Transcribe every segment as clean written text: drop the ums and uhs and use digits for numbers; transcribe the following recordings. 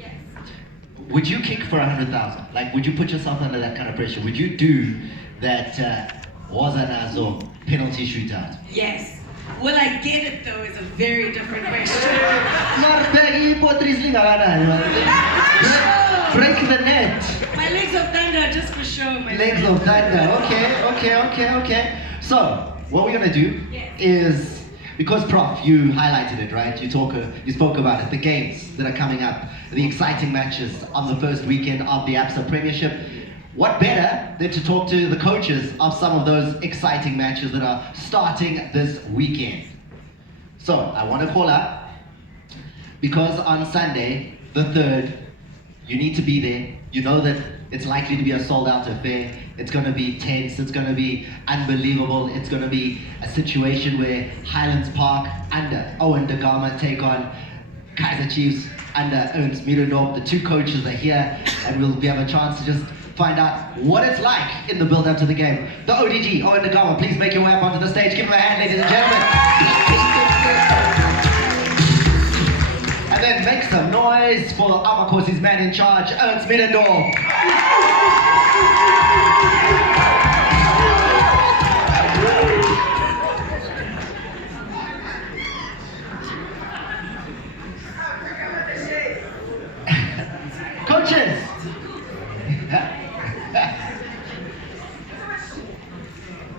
Yes. Would you kick for 100,000? Like, would you put yourself under that kind of pressure? Would you do that Wazanazo penalty shootout? Yes. Will I get it though is a very different question. Break the net. My legs of thunder just for sure. My Legs friend. of thunder. Okay. So, what we're gonna do is, because Prof, you highlighted it, right? You spoke about it. The games that are coming up, the exciting matches on the first weekend of the Absa Premiership. What better than to talk to the coaches of some of those exciting matches that are starting this weekend? So, I want to call up, because on Sunday, the 3rd, you need to be there. You know that it's likely to be a sold-out affair. It's going to be tense. It's going to be unbelievable. It's going to be a situation where Highlands Park under Owen Da Gama take on Kaizer Chiefs under Ernst. Middendorp. The two coaches are here, and we'll have a chance to just find out what it's like in the build-up to the game. The ODG, Owen Da Gama, please make your way up onto the stage. Give him a hand, ladies and gentlemen. And then make some noise for Amakosi's man in charge, Ernst Middendorp. Coaches!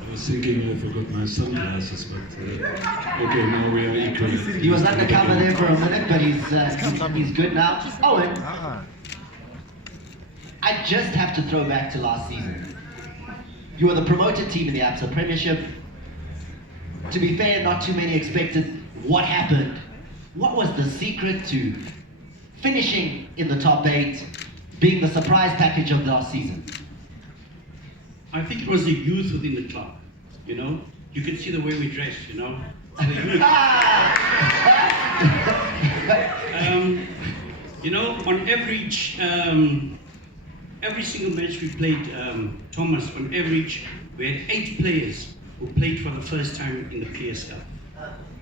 I was thinking I forgot my sunglasses, but okay, now we are equal. He was undercover there for a minute, but he's good now. Owen, I just have to throw back to last season. You were the promoted team in the Absa Premiership. To be fair, not too many expected what happened. What was the secret to finishing in the top 8, being the surprise package of last season? I think it was the youth within the club, you know? You can see the way we dress, you know? The youth. You know, on average, every single match we played, Thomas, on average, we had 8 players who played for the first time in the PSL.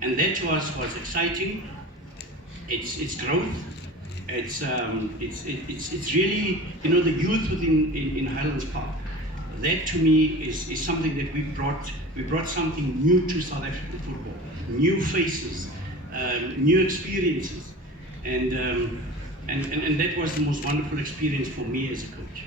And that to us was exciting. It's growth. It's really, you know, the youth within in Highlands Park. That to me is something that we brought something new to South African football, new faces, new experiences, and that was the most wonderful experience for me as a coach.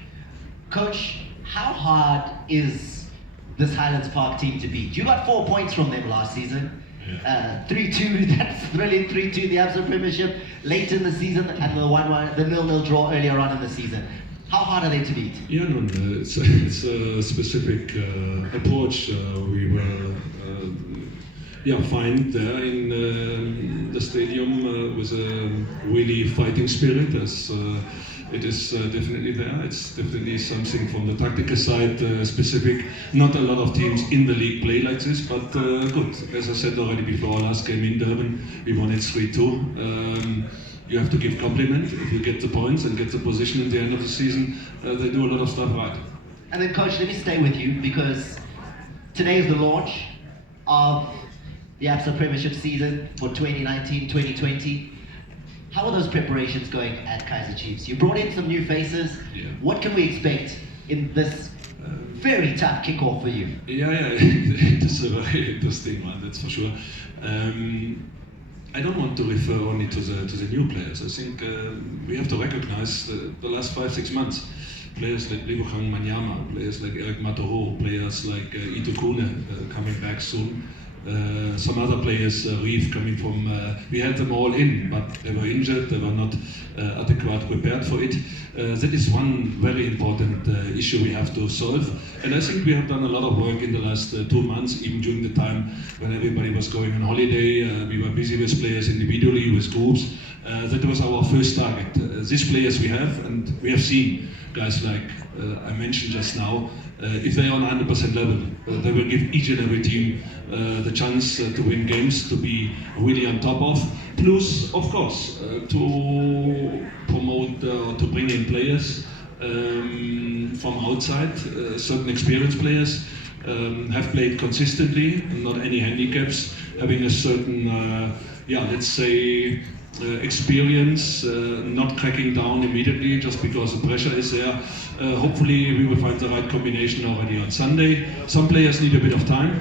Coach, how hard is this Highlands Park team to beat? You got 4 points from them last season. 3-2, that's brilliant. 3-2 the Absa Premiership late in the season, and the 0-0 draw earlier on in the season. How hard are they to beat? Yeah, no, it's a specific approach. We were fine there in the stadium with a really fighting spirit, as it is definitely there. It's definitely something from the tactical side specific. Not a lot of teams in the league play like this, but good. As I said already before, last game in Durban, we won it 3-2. You have to give compliment if you get the points and get the position at the end of the season. They do a lot of stuff right. And then, Coach, let me stay with you, because today is the launch of the Absa Premiership season for 2019-2020. How are those preparations going at Kaizer Chiefs? You brought in some new faces. Yeah. What can we expect in this very tough kickoff for you? Yeah, it is a very interesting one, that's for sure. I don't want to refer only to the new players. I think we have to recognize the last 5-6 months. Players like Libukhang Manyama, players like Eric Matoro, players like Ito Kune coming back soon. Some other players, Reef coming from, we had them all in, but they were injured, they were not adequately prepared for it. That is one very important issue we have to solve. And I think we have done a lot of work in the last 2 months, even during the time when everybody was going on holiday. We were busy with players individually, with groups. That was our first target. These players we have, and we have seen guys like I mentioned just now, if they are on 100% level, they will give each and every team the chance to win games, to be really on top of. Plus, of course, to promote, to bring in players from outside, certain experienced players, have played consistently, not any handicaps, having a certain, let's say, experience, not cracking down immediately just because the pressure is there. Hopefully we will find the right combination already on Sunday. Some players need a bit of time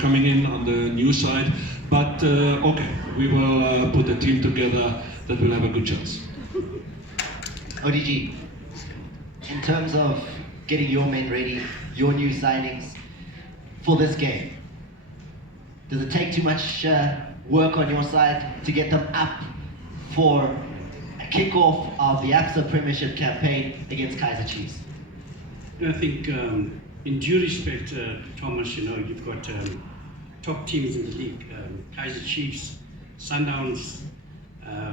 coming in on the new side, but okay, we will put a team together that will have a good chance. ODG, in terms of getting your men ready, your new signings for this game, does it take too much work on your side to get them up for a kickoff of the Absa Premiership campaign against Kaizer Chiefs? I think, in due respect, Thomas, you've got top teams in the league: Kaizer Chiefs, Sundowns,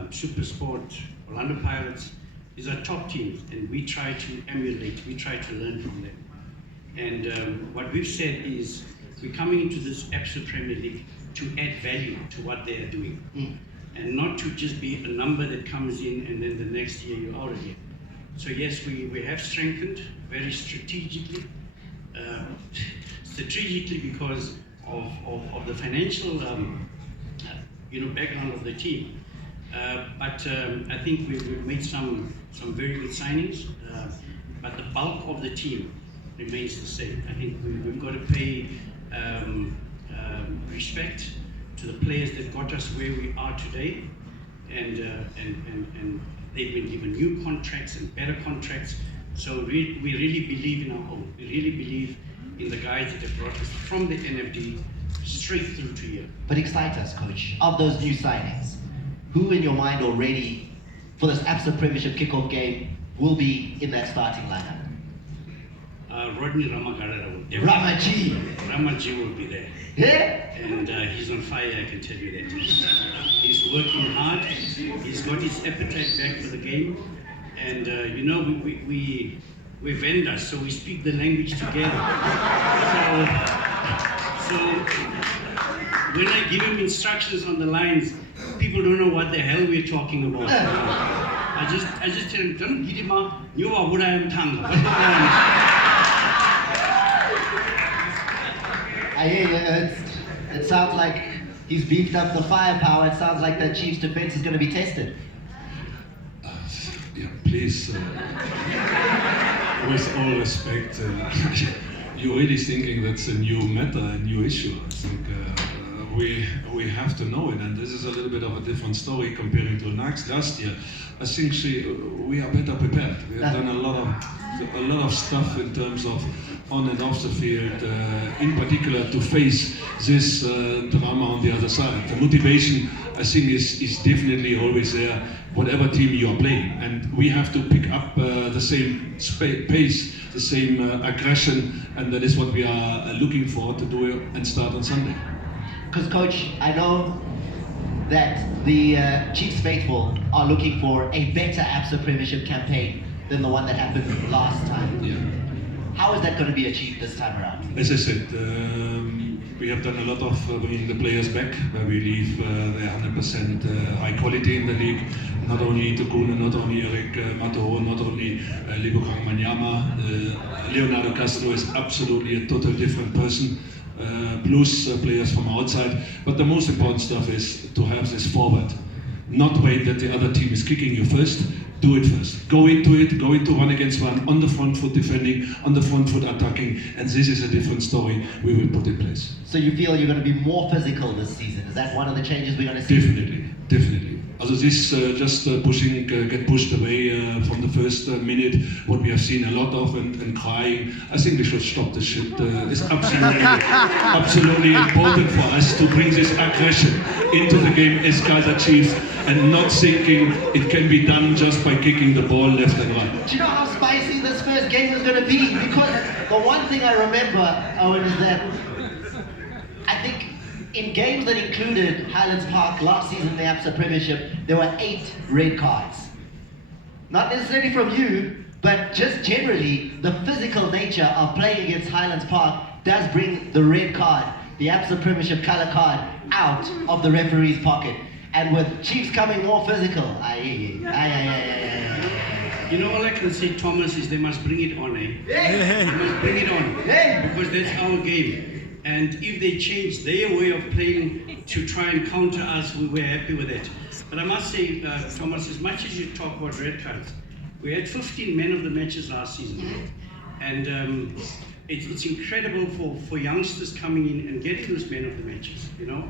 Supersport, Orlando Pirates. These are top teams, and we try to emulate, we try to learn from them. And what we've said is we're coming into this Absa Premier League to add value to what they are doing, and not to just be a number that comes in and then the next year you're out again. So yes, we have strengthened very strategically, because of the financial background of the team. But I think we've made some very good signings, but the bulk of the team remains the same. I think we've got to pay respect to the players that got us where we are today, and they've been given new contracts and better contracts. So we really believe in our own. We really believe in the guys that have brought us from the NFD straight through to here. But excite us, Coach. Of those new signings, who in your mind already for this Absa Premiership kickoff game will be in that starting lineup? Rodney Ramagarera will definitely. Ramaji will be there. Yeah? And he's on fire, I can tell you that. He's working hard. He's got his appetite back for the game. And we're vendors, so we speak the language together. So when I give him instructions on the lines, people don't know what the hell we're talking about. I just tell him, don't give him a new I hear you, Ernst. It sounds like he's beefed up the firepower. It sounds like that Chiefs defense is going to be tested. Yeah, please, with all respect, you're really thinking that's a new matter, a new issue. I think we have to know it, and this is a little bit of a different story comparing to last year. I think we are better prepared. We have done a lot of stuff in terms of on and off the field, in particular to face this drama on the other side. The motivation, I think, is definitely always there, whatever team you are playing. And we have to pick up the same pace, the same aggression, and that is what we are looking for to do and start on Sunday. Because, Coach, I know that the Chiefs faithful are looking for a better Absa Premiership campaign than the one that happened last time. Yeah. How is that going to be achieved this time around? As I said, we have done a lot of bringing the players back, where we believe they're 100% high quality in the league. Not only Tukuna, not only Eric Matoro, not only Libogang Manyama. Leonardo Castro is absolutely a total different person. Plus players from outside. But the most important stuff is to have this forward. Not wait that the other team is kicking you first. Do it first. Go into it, go into 1 against 1, on the front foot defending, on the front foot attacking, and this is a different story we will put in place. So you feel you're going to be more physical this season? Is that one of the changes we're going to see? Definitely. Also this just pushing, get pushed away from the first minute, what we have seen a lot of, and crying. I think we should stop this shit. It's absolutely important for us to bring this aggression into the game as Kaizer Chiefs, and not thinking it can be done just by kicking the ball left and right. Do you know how spicy this first game is going to be? Because the one thing I remember, Owen, is that I think in games that included Highland Park last season in the Absa Premiership, there were 8 red cards. Not necessarily from you, but just generally, the physical nature of playing against Highlands Park does bring the red card, the Absa Premiership colour card, out of the referee's pocket. And with Chiefs coming more physical, all I can say, Thomas, is they must bring it on, eh? Yeah. They must bring it on, because that's our game. And if they change their way of playing to try and counter us, we're happy with it. But I must say, Thomas, as much as you talk about red cards, we had 15 men of the matches last season. And it's incredible for youngsters coming in and getting those men of the matches, you know.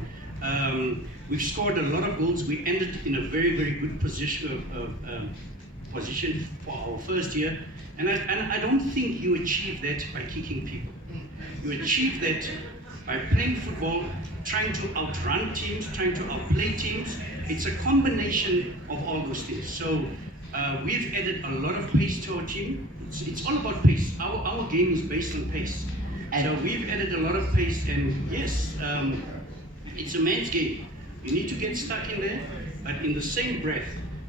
We've scored a lot of goals. We ended in a very, very good position for our first year. And I don't think you achieve that by kicking people. You achieve that by playing football, trying to outrun teams, trying to outplay teams. It's a combination of all those things. So we've added a lot of pace to our team. It's all about pace. Our game is based on pace. So we've added a lot of pace, and yes, it's a man's game. You need to get stuck in there, but in the same breath,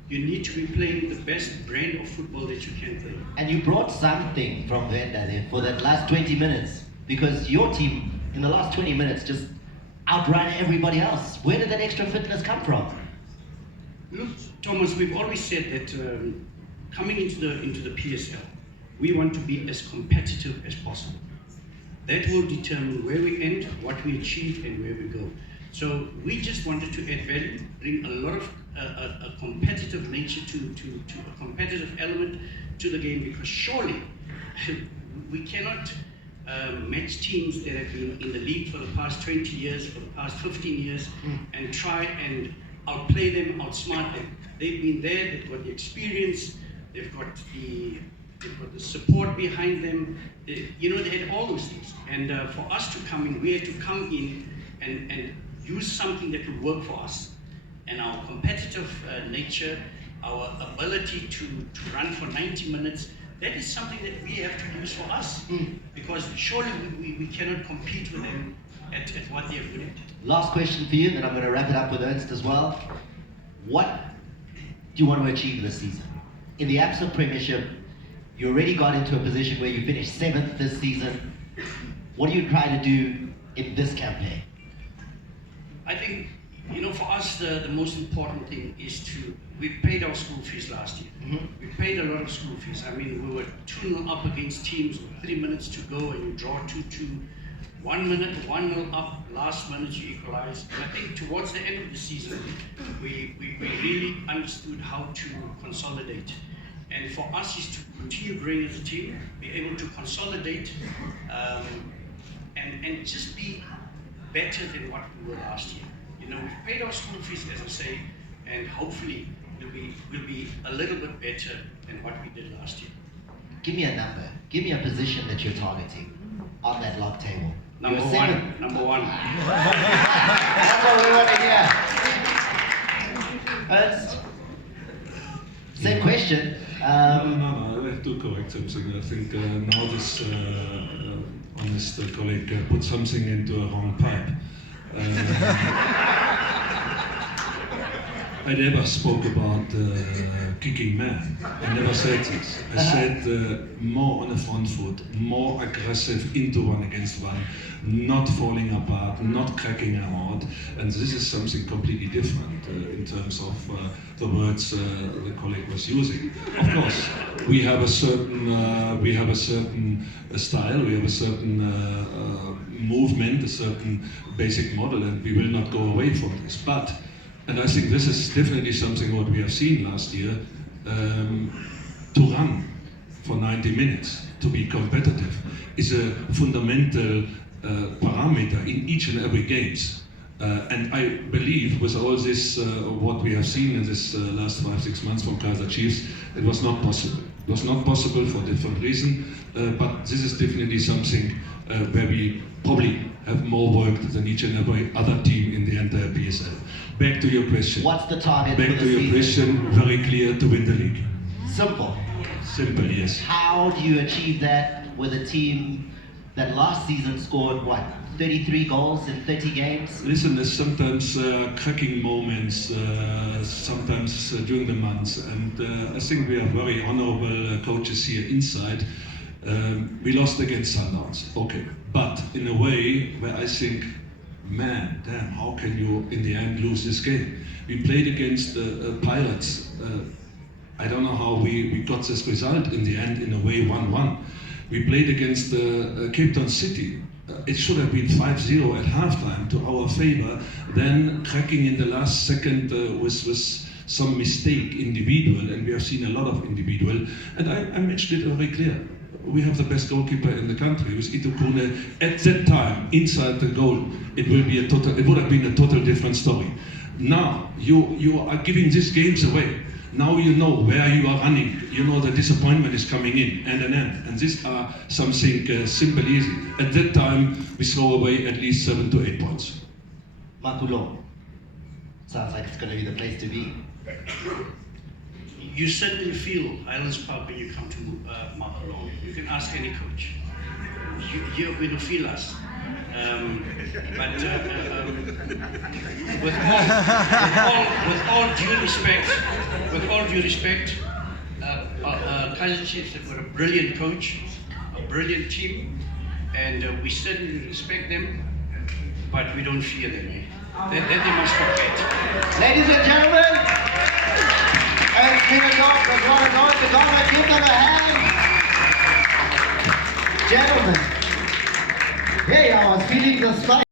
you need to be playing the best brand of football that you can play. And you brought something from Venda there for that last 20 minutes, because your team in the last 20 minutes just outran everybody else. Where did that extra fitness come from? Look, Thomas, we've always said that coming into the PSL, we want to be as competitive as possible. That will determine where we end, what we achieve, and where we go. So we just wanted to add value, bring a lot of a competitive nature to a competitive element to the game, because surely we cannot match teams that have been in the league for the past 20 years, for the past 15 years, and try and outplay them, outsmart them. They've been there, they've got the experience, they've got the support behind them. They had all those things. And for us to come in, we had to come in and use something that will work for us. And our competitive nature, our ability to run for 90 minutes, that is something that we have to use for us. Because surely we cannot compete with them at what they're good at. Last question for you, then I'm going to wrap it up with Ernst as well. What do you want to achieve this season? In the Absa Premiership, you already got into a position where you finished 7th this season. What do you try to do in this campaign? I think, for us, the most important thing is we paid our school fees last year. We paid a lot of school fees. I mean, we were 2-0 up against teams with 3 minutes to go, and you draw 2-2. 1 minute, 1-0 up, last minute you equalize. And I think towards the end of the season, we really understood how to consolidate. And for us is to continue growing as a team, be able to consolidate, and just be better than what we were last year. We've paid our school fees, as I say, and hopefully we'll be a little bit better than what we did last year. Give me a number. Give me a position that you're targeting on that log table. Number one. That's what we want to hear. Ernst? Same question. No, I have to correct something. I think now this honest colleague put something into a wrong pipe. I never spoke about kicking man. I never said this. I said more on the front foot, more aggressive into 1 against 1, not falling apart, not cracking out. And this is something completely different in terms of the words the colleague was using. Of course, we have a certain style, we have a certain movement, a certain basic model, and we will not go away from this. And I think this is definitely something what we have seen last year, to run for 90 minutes, to be competitive, is a fundamental parameter in each and every games. And I believe with all this, what we have seen in this last 5-6 months from Kaizer Chiefs, it was not possible. It was not possible for different reasons, but this is definitely something where we probably have more work than each and every other team in the entire PSL. Back to your question. What's the target Back for to the your season? question, very clear, to win the league. Simple. Simple, yes. How do you achieve that with a team that last season scored, 33 goals in 30 games? Listen, there's sometimes cracking moments, sometimes during the months, and I think we are very honorable coaches here inside. We lost against Sundowns, okay, but in a way where I think, man, damn, how can you in the end lose this game? We played against Pirates. I don't know how we got this result in the end, in a way 1-1. We played against Cape Town City. it should have been 5-0 at halftime to our favor, then cracking in the last second with some mistake individual, and we have seen a lot of individual. And I mentioned it very clear. We have the best goalkeeper in the country with Itukune. At that time, inside the goal, it would have been a total different story. Now you are giving these games away. Now you know where you are running. You know the disappointment is coming in, and these are something simple, easy. At that time, we throw away at least 7 to 8 points. Makulo. Sounds like it's going to be the place to be. You certainly feel Highlands Park when you come to Mapulo. You can ask any coach. You're going to feel us. But with all due respect, Kaizer Chiefs have got a brilliant coach, a brilliant team, and we certainly respect them, but we don't fear them. That they must forget. Ladies and gentlemen, Ernst Middendorp has won an Owen Da Gama. Give them a hand. Gentlemen, hey, I was feeling the spice.